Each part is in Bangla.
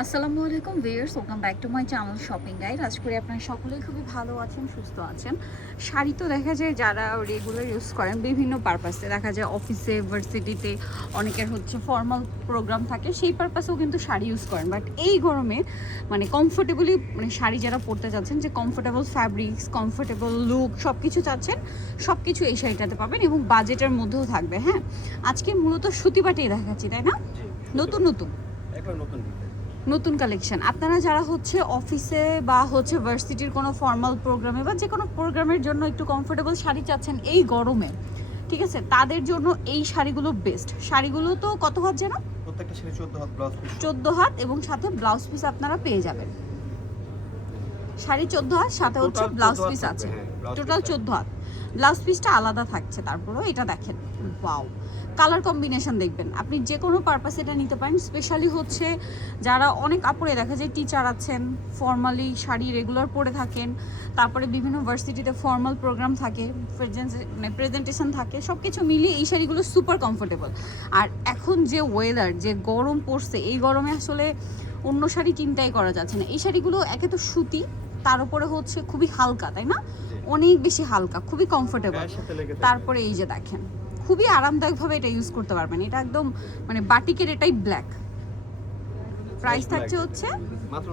আসসালামু আলাইকুম viewers, welcome back to my channel shopping guide. আজ করে আপনারা সকলেই খুবই ভালো আছেন, সুস্থ আছেন। শাড়ি তো দেখা যায় যারা রেগুলার ইউজ করেন বিভিন্ন পারপাসে, দেখা যায় অফিসে, ভার্সিটিতে, অনেকের হচ্ছে ফর্মাল প্রোগ্রাম থাকে, সেই পারপাসেও কিন্তু শাড়ি ইউজ করেন। বাট এই গরমে মানে কমফোর্টেবলি মানে শাড়ি যারা পরতে চাচ্ছেন, যে কমফোর্টেবল ফ্যাব্রিক্স, কমফোর্টেবল লুক সব কিছু চাচ্ছেন, সব কিছু এই শাড়িটাতে পাবেন এবং বাজেটের মধ্যেও থাকবে। হ্যাঁ, আজকে মূলত সুতিবাটিই দেখাচ্ছি, তাই না? নতুন নতুন নতুন কালেকশন। আপনারা যারা হচ্ছে অফিসে বা হচ্ছে ভার্সিটির কোনো ফর্মাল প্রোগ্রামে বা যে কোনো প্রোগ্রামের জন্য একটু কমফোর্টেবল শাড়ি চাচ্ছেন এই গরমে, ঠিক আছে, তাদের জন্য এই শাড়িগুলো বেস্ট। শাড়িগুলো তো কত হাত যেন? প্রত্যেকটা শাড়ি 14 হাত ব্লাউজ পিস। 14 হাত এবং সাথে ব্লাউজ পিস আপনারা পেয়ে যাবেন। শাড়ি 14 হাত, সাথে হচ্ছে ব্লাউজ পিস আছে, টোটাল 14 হাত। ব্লাউজ পিসটা আলাদা থাকছে। তারপরেও এটা দেখেন, ওয়াও, কালার কম্বিনেশন দেখবেন। আপনি যে কোনো পারপাসে এটা নিতে পারেন। স্পেশালি হচ্ছে যারা অনেক আপুরে দেখা যায় টিচার আছেন, ফর্মালি শাড়ি রেগুলার পরে থাকেন, তারপরে বিভিন্ন ভার্সিটিতে ফর্মাল প্রোগ্রাম থাকে, মানে প্রেজেন্টেশন থাকে, সব কিছু মিলিয়ে এই শাড়িগুলো সুপার কমফোর্টেবল। আর এখন যে ওয়েদার, যে গরম পড়ছে, এই গরমে আসলে অন্য শাড়ি চিন্তাই করা যাচ্ছে না। এই শাড়িগুলো একে তো সুতি, তার উপরে হচ্ছে খুবই হালকা, তাই না? অনেক বেশি হালকা, খুবই কমফোর্টেবল। তারপরে এই যে দেখেন, খুবই আরামদায়কভাবে এটা ইউজ করতে পারবেন। এটা একদম মানে বাটিকের, এটাই ব্ল্যাক। প্রাইস থাকছে হচ্ছে মাত্র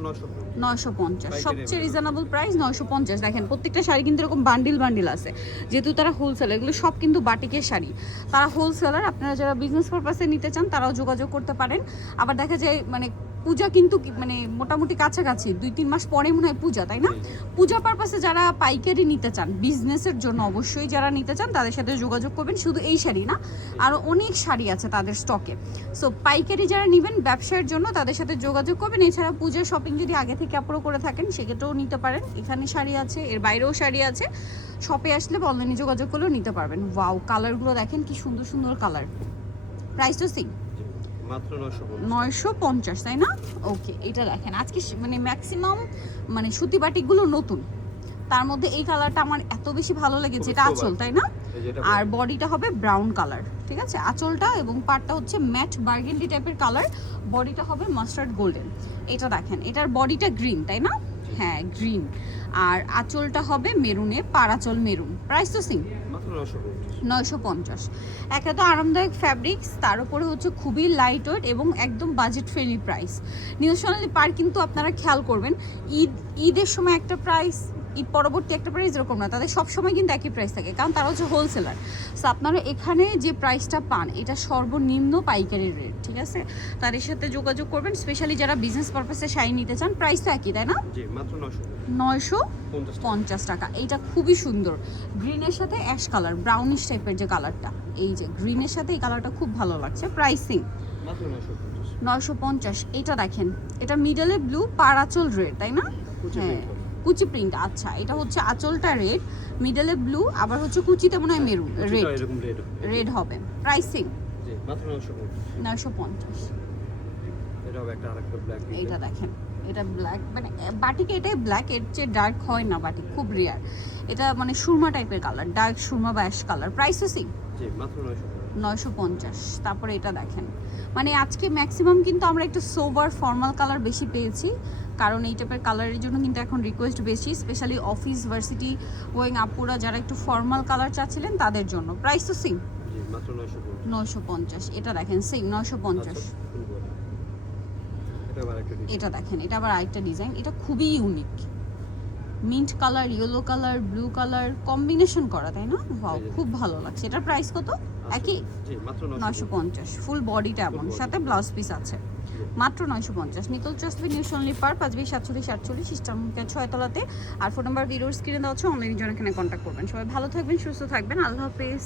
950, সবচেয়ে রিজনেবল প্রাইস 950। দেখেন প্রত্যেকটা শাড়ি কিন্তু এরকম বান্ডিল বান্ডিল আছে, যেহেতু তারা হোলসেলার, এগুলো সব কিন্তু বাটিকের শাড়ি, তারা হোলসেলার। আপনারা যারা বিজনেস পারপাসে নিতে চান তারাও যোগাযোগ করতে পারেন। আবার দেখা যায় মানে পূজা কিন্তু মানে মোটামুটি কাছাকাছি, 2-3 মাস পরে মনে হয় পূজা, তাই না? পূজা পারপাসে যারা পাইকারি নিতে চান, বিজনেসের জন্য অবশ্যই যারা নিতে চান তাদের সাথে যোগাযোগ করবেন। শুধু এই শাড়ি না, আরও অনেক শাড়ি আছে তাদের স্টকে। সো পাইকারি যারা নেবেন ব্যবসার জন্য তাদের সাথে যোগাযোগ করবেন। এছাড়া পূজার শপিং যদি আগে থেকে আপনারা করে থাকেন সেক্ষেত্রেও নিতে পারেন। এখানে শাড়ি আছে, এর বাইরেও শাড়ি আছে। শপে আসলে বা অনলাইনে যোগাযোগ করলেও নিতে পারবেন। ওয়াও, কালারগুলো দেখেন কি সুন্দর সুন্দর কালার। প্রাইস তো সেম, মাত্র 950, তাই না? ওকে, এটা দেখেন আজকে মানে ম্যাক্সিমাম মানে সুতি বাটিকগুলো নতুন। তার মধ্যে এই কালারটা আমার এত বেশি ভালো লেগেছে। এটা আঁচল, তাই না? আর বডিটা হবে ব্রাউন কালার, ঠিক আছে? আঁচলটা এবং পাটটা হচ্ছে ম্যাট বার্গেন্ডি টাইপের কালার, বডিটা হবে মাস্টার্ড গোল্ডেন। এটা দেখেন, এটার বডিটা গ্রিন, তাই না? হ্যাঁ, গ্রিন। আর আঁচলটা হবে মেরুনে, পাড়াচল মেরুন। প্রাইস তো সেম, 950। একটা তো আরামদায়ক ফ্যাব্রিক্স, তার উপরে হচ্ছে খুবই লাইট ওয়েট এবং একদম বাজেট ফ্রেন্ডলি প্রাইস। নিউ সোনালী পার্ক কিন্তু আপনারা খেয়াল করবেন, ঈদের সময় একটা প্রাইস, ঈদ পরবর্তী একটা প্রাইস, এরকম না, তাদের সবসময় কিন্তু একই প্রাইস থাকে, কারণ তারা হচ্ছে হোলসেলার। সো আপনারা এখানে যে প্রাইসটা পান এটা সর্বনিম্ন পাইকারি রেট, ঠিক আছে? তাদের সাথে যোগাযোগ করবেন। স্পেশালি যারা বিজনেস পারপাসে শাড়ি নিতে চান, প্রাইস তো একই, তাই না? জি, মাত্র 950 টাকা। এইটা খুবই সুন্দর, গ্রিনের সাথে অ্যাশ কালার, ব্রাউনিশ টাইপের যে কালারটা, এই যে গ্রিনের সাথে এই কালারটা খুব ভালো লাগছে। প্রাইসিং মাত্র 950। এটা দেখেন, এটা মিডলে ব্লু, পাড়াচল রেড, তাই না? হ্যাঁ, কুচি প্রিন্ট। আচ্ছা, এটা হচ্ছে আঁচলটা রেড, মিডলে ব্লু, আবার হচ্ছে কুচিতে মনে হয় মেরুন, রেড হবে। প্রাইসিং জি, মাত্র 950। এটা হবে একটা আরেকটা ব্ল্যাক। এইটা দেখেন, এটা ব্ল্যাক, মানে বাটিকে এটাই ব্ল্যাক, এর চেয়ে ডার্ক হয় না বাটিক, খুব রেয়ার। এটা মানে সুরমা টাইপের কালার, ডার্ক সুরমা বা অ্যাশ কালার। প্রাইসও সেম, জি, মাত্র 950। তারপরে এটা দেখেন, মানে আজকে ম্যাক্সিমাম কিন্তু আমরা একটু সোবার ফর্মাল কালার বেশি পেয়েছি, কারণ এই টাইপের কালারের জন্য কিন্তু এখন রিকোয়েস্ট বেশি, স্পেশালি অফিস ভার্সিটি গোয়িং আপুরা যারা একটু ফর্মাল কালার চাচ্ছিলেন তাদের জন্য। প্রাইস তো সেম, জি, মাত্র 950। এটা দেখেন সেম 950। এটা দেখেন, এটা আবার আরেকটা ডিজাইন, এটা খুবই unique, mint colour, yellow colour, blue colour combination করা, তাই না? ওয়াও, খুব ভালো লাগছে। এটার প্রাইস কত? একই, জি, মাত্র 950। ফুল বডিটা এমন, সাথে ব্লাউজ পিস আছে, মাত্র 950। নিকল চৌধুরী, নিউ সোনালী পার্ক, 52047 সিস্টেমকে 6 তলাতে। আর ফোন নাম্বার ভিডিওর স্ক্রিনে দেওয়া হচ্ছে, অনলাইনে জন্য এখানে কন্ট্যাক্ট করবেন। সবাই ভালো থাকবেন, সুস্থ থাকবেন, আল্লাহ হাফেজ।